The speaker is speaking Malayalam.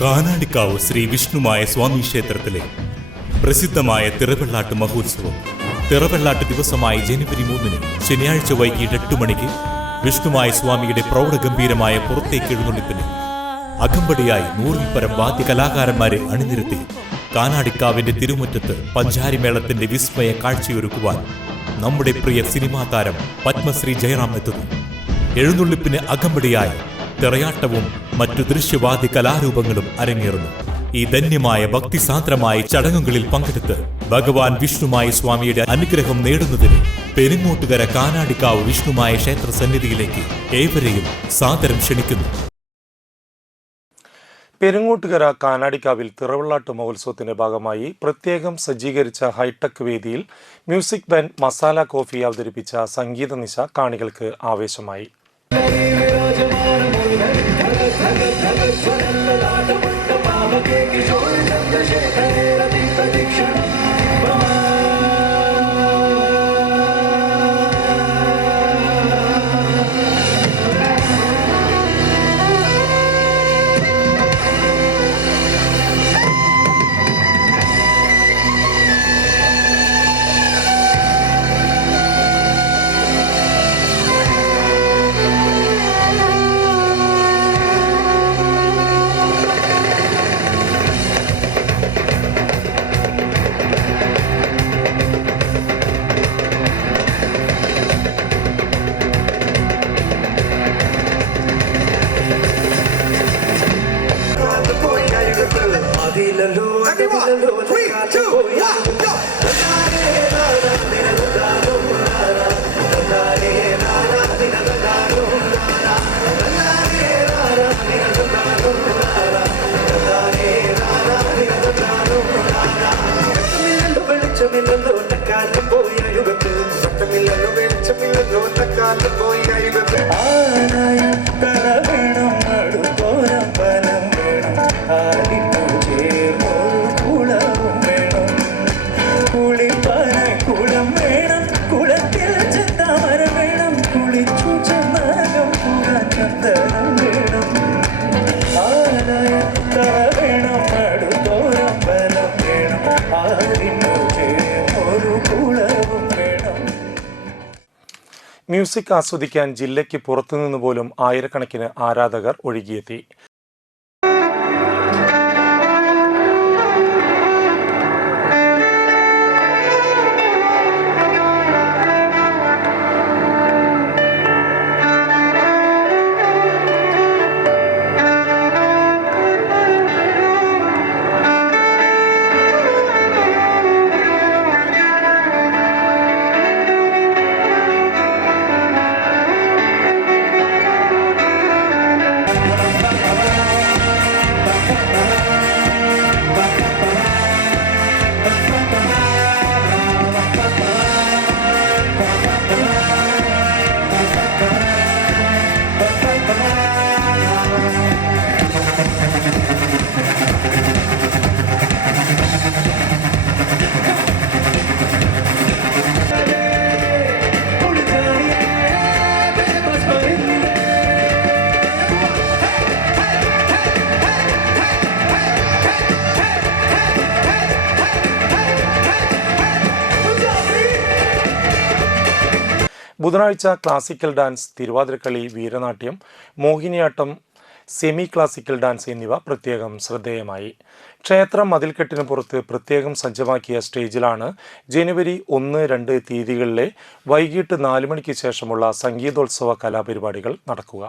കാനാടിക്കാവ് ശ്രീ വിഷ്ണുമായ സ്വാമി ക്ഷേത്രത്തിലെ പ്രസിദ്ധമായ തിറവെള്ളാട്ട് മഹോത്സവം തിറവെള്ളാട്ട് ദിവസമായ ജനുവരി 3 ശനിയാഴ്ച വൈകിട്ട് 8 മണിക്ക് വിഷ്ണുമായ സ്വാമിയുടെ പ്രൗഢഗംഭീരമായ പുറത്തേക്ക് എഴുന്നള്ളിപ്പിന് അകമ്പടിയായി 100-ൽ പരം വാദ്യ കലാകാരന്മാരെ അണിനിരത്തി കാനാടിക്കാവിന്റെ തിരുമുറ്റത്ത് പഞ്ചാരിമേളത്തിന്റെ വിസ്മയ കാഴ്ചയൊരുക്കുവാൻ നമ്മുടെ പ്രിയ സിനിമാ താരം പത്മശ്രീ ജയറാം എത്തുന്നു. എഴുന്നള്ളിപ്പിന് അകമ്പടിയായി തിറയാട്ടവും മറ്റു ദൃശ്യവാദ്യ കലാരൂപങ്ങളും അരങ്ങേറുന്നു. ഈ ധന്യമായ ഭക്തിസാന്ദ്രമായ ചടങ്ങുകളിൽ പങ്കെടുത്ത് ഭഗവാൻ വിഷ്ണുമായ സ്വാമിയുടെ അനുഗ്രഹം നേടുന്നതിന് പെരിങ്ങോട്ടുകര കാനാടിക്കാവ് വിഷ്ണുമായ ക്ഷേത്ര സന്നിധിയിലേക്ക് ഏവരെയും സാദരം ക്ഷണിക്കുന്നു. പെരിങ്ങോട്ടുകര കാനാടിക്കാവിൽ തിറവെള്ളാട്ട് മഹോത്സവത്തിന്റെ ഭാഗമായി പ്രത്യേകം സജ്ജീകരിച്ച ഹൈടെക് വേദിയിൽ മ്യൂസിക് ബാൻഡ് മസാല കോഫി അവതരിപ്പിച്ച സംഗീത നിശ കാണികൾക്ക് ആവേശമായി. മ്യൂസിക് ആസ്വദിക്കാൻ ജില്ലയ്ക്ക് പുറത്തുനിന്ന് പോലും ആയിരക്കണക്കിന് ആരാധകർ ഒഴുകിയെത്തി. ബുധനാഴ്ച classical dance, Thiruvathirakali, Veeranatyam, Mohiniyattam, semi classical dance എന്നിവ പ്രത്യേകം ശ്രദ്ധേയമായി. ക്ഷേത്ര മതിൽക്കെട്ടിന് പുറത്ത് പ്രത്യേകം സജ്ജമാക്കിയ സ്റ്റേജിലാണ് ജനുവരി 1, 2 തീയതികളിലെ വൈകിട്ട് 4 മണിക്ക് ശേഷമുള്ള സംഗീതോത്സവ കലാപരിപാടികൾ നടക്കുക.